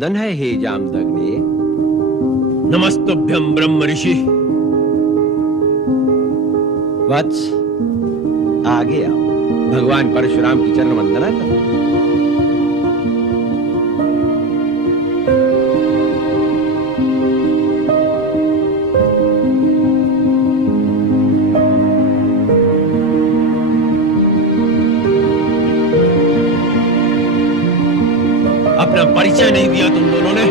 धन है हे जामदग्नि। नमस्तुभ्यं ब्रह्म ऋषि। वत्स आगे आओ, भगवान परशुराम की चरण वंदना करो। अपना परिचय नहीं दिया तुम दोनों ने।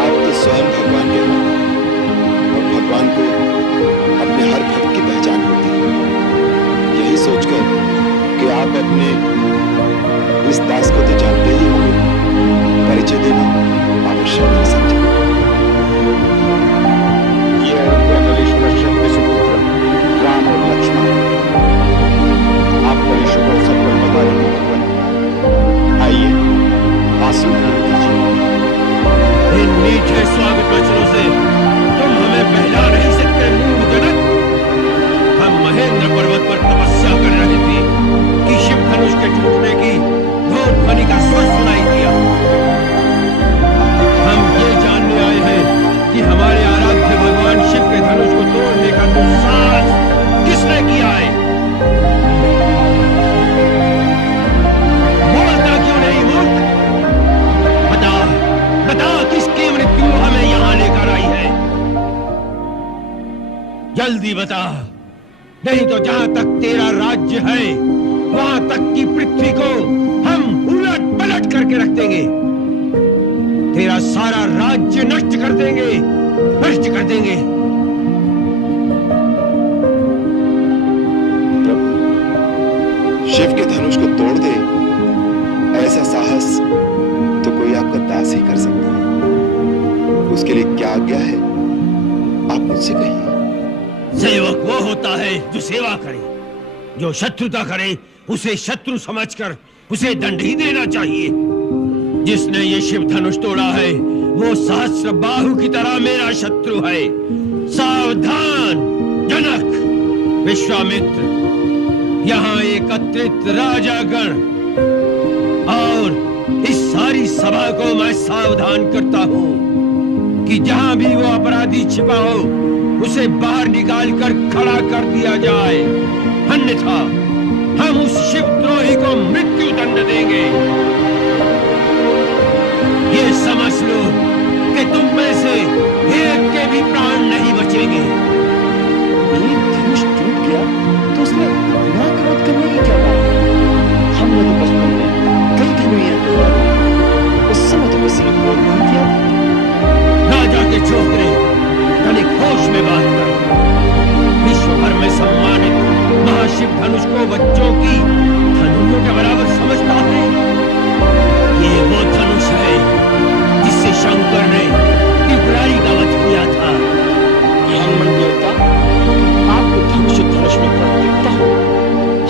आप तो स्वयं भगवान के रूप हैं और भगवान को अपने हर भक्त की पहचान होती है। यही सोचकर कि आप अपने इस दास को तो जानते ही होंगे, परिचय देना आवश्यक नहीं समझा। ये अयोध्या नरेश कश्यप के सुपुत्र राम और लक्ष्मण। आप नरेश को सब पर बता रहे हैं। आइए आसन ग्रहण कीजिए। इन मीठे स्वागत वचनों से तुम हमें पहला नहीं सकते मूढ़ जनक। हम महेंद्र पर्वत पर तपस्या कर रहे थे कि शिव धनुष के टूटने की घोर ध्वनि का स्वर सुनाई दिया। हम ये जानने आए हैं कि हमारे आराध्य भगवान शिव के धनुष को तोड़ने का दुस्साहस किसने किया है। बोलता क्यों नहीं मूर्ख? बता किसकी मृत्यु हमें यहां लेकर आई है। जल्दी बता, नहीं तो जहां तक तेरा राज्य है वहां तक की पृथ्वी को हम उलट पलट करके रख देंगे। तेरा सारा राज्य नष्ट कर देंगे, नष्ट कर देंगे। शिव के धनुष को तोड़ दे, ऐसा साहस तो कोई आपका दास ही कर सकता है। उसके लिए क्या आज्ञा है, आप मुझसे कहिए। सेवक वो होता है जो सेवा करे, जो शत्रुता करे उसे शत्रु समझकर उसे दंड ही देना चाहिए। जिसने ये शिव धनुष तोड़ा है वो सहस्र बाहु की तरह मेरा शत्रु है। सावधान जनक, विश्वामित्र, यहाँ एकत्रित राजागण और इस सारी सभा को मैं सावधान करता हूँ कि जहां भी वो अपराधी छिपा हो उसे बाहर निकालकर खड़ा कर दिया जाए, अन्यथा हम उस शिवद्रोही को मृत्यु दंड देंगे। ये समझ लो कि तुम में से एक के भी प्राण नहीं बचेंगे। एक धनुष टूट गया तो उसमें इतना क्रोध करने की क्या बात है? हमने तो बचपन में कई धनुइयां तोड़ी, उस समय तो किसी ने क्रोध नहीं किया। राजा के छोकरे तनिक होश में बात कर। विश्व भर में सम्मानित महाशिव धनुष को बच्चों की धनुओं के बराबर समझता है। ये वो धनुष है जिससे शंकर ने त्रिपुरारी का वध किया था। ब्राह्मण देवता, आपको धनुष धनुष में फर्क दिखता हो।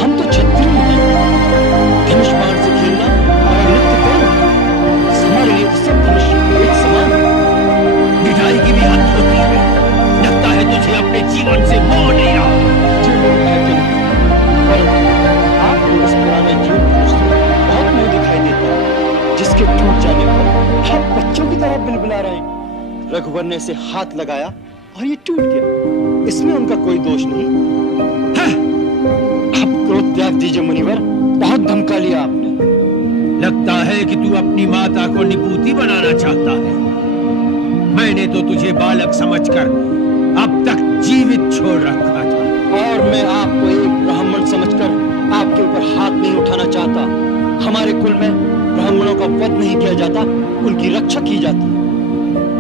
हम तो क्षत्रिय हैं। धनुष बाण से खेलना हमारा नित्य कर्म। हमारे लिए तो सब धनुष एक समान। मिठाई की भी हद होती है। लगता है तुझे अपने जीवन से मोह नहीं रहा। जो लोग है कि नहीं, परंतु आपको इस पुराने जीवन धनुष से बहुत मोह दिखाई देता है, जिसके टूट जाने पर हम बच्चों की तरह बिलबिला रहे हैं। रघुवर ने इसे हाथ लगाया और ये टूट गया। इसमें उनका कोई दोष नहीं। आप क्रोध त्याग दीजिए मुनिवर, बहुत धमका लिया आपने। लगता है कि तू अपनी माता को निपूती बनाना चाहता है। मैंने तो तुझे बालक समझकर अब तक जीवित छोड़ रखा था। और मैं आपको एक ब्राह्मण समझकर आपके ऊपर हाथ नहीं उठाना चाहता। हमारे कुल में ब्राह्मणों का वध नहीं किया जाता, उनकी रक्षा की जाती है।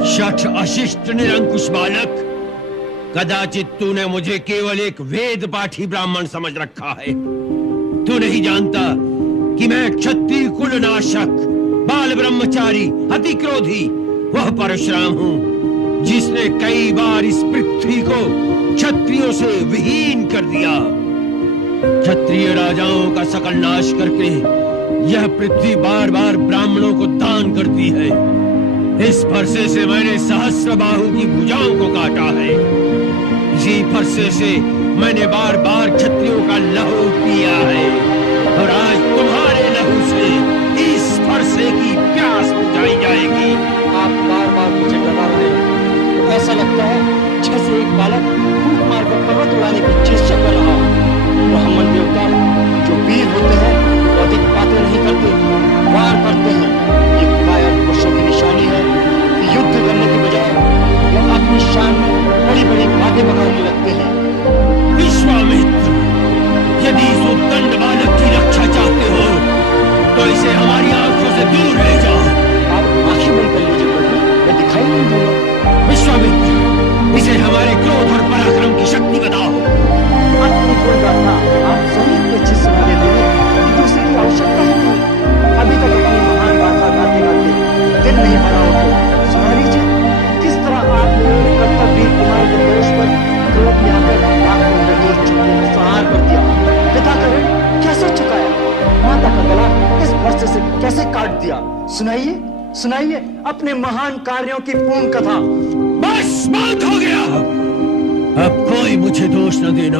शठ अशिष्ट निरंकुश बालक, कदाचित तूने मुझे केवल एक वेद पाठी ब्राह्मण समझ रखा है। तू नहीं जानता कि मैं क्षत्रिय कुल नाशक, बाल ब्रह्मचारी, अति क्रोधी वह परशुराम हूं जिसने कई बार इस पृथ्वी को क्षत्रियों से विहीन कर दिया। क्षत्रिय राजाओं का सकल नाश करके यह पृथ्वी बार बार ब्राह्मणों को दान करती है। इस फरसे से मैंने सहस्र बाहु की भुजाओं को काटा है। इसी फरसे से मैंने बार बार क्षत्रियों का लहू पिया है और आज तुम्हारे लहू से इस फरसे की प्यास सुनाइए अपने महान कार्यों की पूर्ण कथा। बस बहुत हो गया। अब कोई मुझे दोष न देना।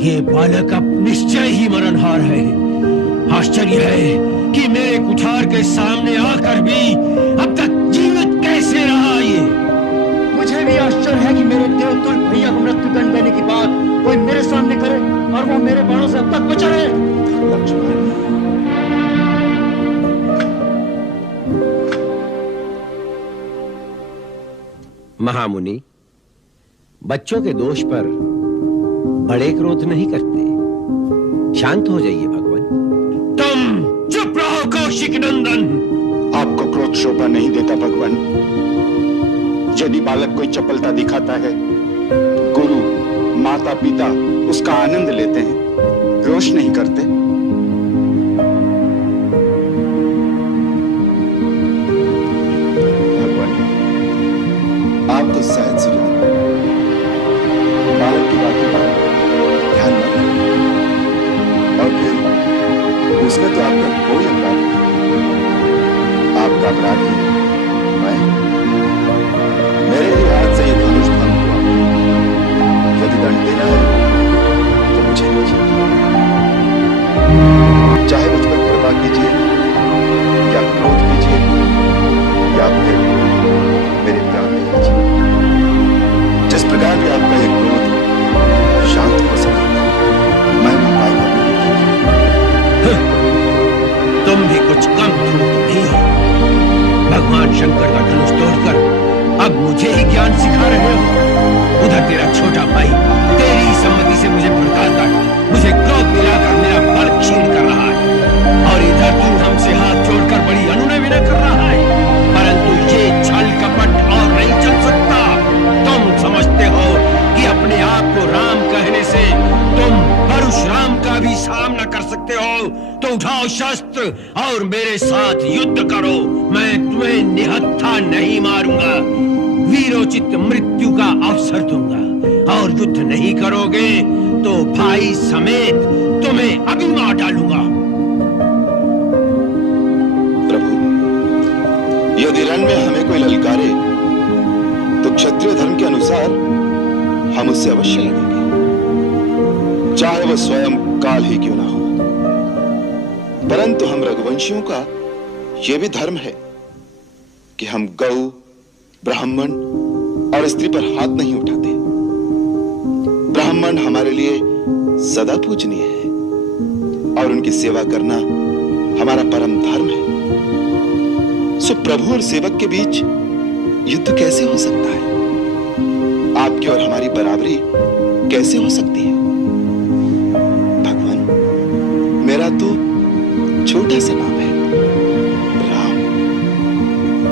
ये बालक अब निश्चय ही मरणहार है। आश्चर्य है कि मेरे कुठार के सामने आकर भी अब तक जीवित कैसे रहा। ये मुझे भी आश्चर्य है कि मेरे देवतुल भैया को मृत्युदंड देने की बात कोई मेरे सामने करे और वो मेरे बाणों से अब तक बचा रहे। लक्ष्मण, महामुनि, बच्चों के दोष पर बड़े क्रोध नहीं करते। शांत हो जाइए भगवान। तुम चुप रहो कौशिक नंदन। आपको क्रोध शोभा नहीं देता भगवान। यदि बालक कोई चपलता दिखाता है, गुरु माता पिता उसका आनंद लेते हैं, रोष नहीं करते। भगवान, आप तो शायद से जानते हैं। बालक की बातों का ध्यान मत करें। और फिर उसमें तो आपका कोई अपराध नहीं। आपका अपराध ही मैं। मेरे ही हाथ से ये धनुष भंग हुआ। यदि दंड देना है तो मुझे दीजिए। चाहे मुझ पर कृपा कीजिए या क्रोध कीजिए या फिर मेरे प्राण ले लीजिए। जिस प्रकार भी आपका ये क्रोध शांत हो सके, मैं वो उपाय करूंगा। तुम भी कुछ कम धूर्त नहीं हो। भगवान शंकर का धनुष तोड़कर अब मुझे ही ज्ञान सिखा रहे हो। उधर तेरा छोटा भाई तेरी सम्मति से मुझे भड़काता है, मुझे क्रोध दिलाकर मेरा बल क्षीण कर रहा है, और इधर तू हमसे हाथ जोड़कर बड़ी अनुनय विनय कर रहा है। परंतु ये छल कपट और नहीं चल सकता। तुम समझते हो कि अपने आप को राम कहने से तुम परशुराम का भी सामना कर सकते हो, तो उठाओ शस्त्र और मेरे साथ युद्ध करो। मैं तुम्हें निहत्था नहीं मारूंगा, वीरोचित मृत्यु का अवसर दूंगा। और युद्ध नहीं करोगे तो भाई समेत तुम्हें अभी मार डालूंगा। प्रभु, यदि रण में हमें कोई ललकारे तो क्षत्रिय धर्म के अनुसार हम उससे अवश्य लड़ेंगे, चाहे वह स्वयं काल ही क्यों ना हो। परंतु हम रघुवंशियों का यह भी धर्म है कि हम गौ, ब्राह्मण और स्त्री पर हाथ नहीं उठाते। ब्राह्मण हमारे लिए सदा पूजनीय है और उनकी सेवा करना हमारा परम धर्म है। सो प्रभु और सेवक के बीच युद्ध कैसे हो सकता है? आपकी और हमारी बराबरी कैसे हो सकती है? भगवान, मेरा तो छोटा सा नाम है राम,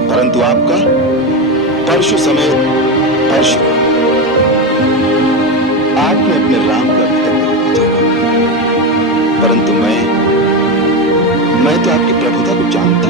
परंतु आपका परशु समेत परशुराम। आपने अपने राम का अभी तक नहीं जाना, परंतु मैं तो आपकी प्रभुता को जानता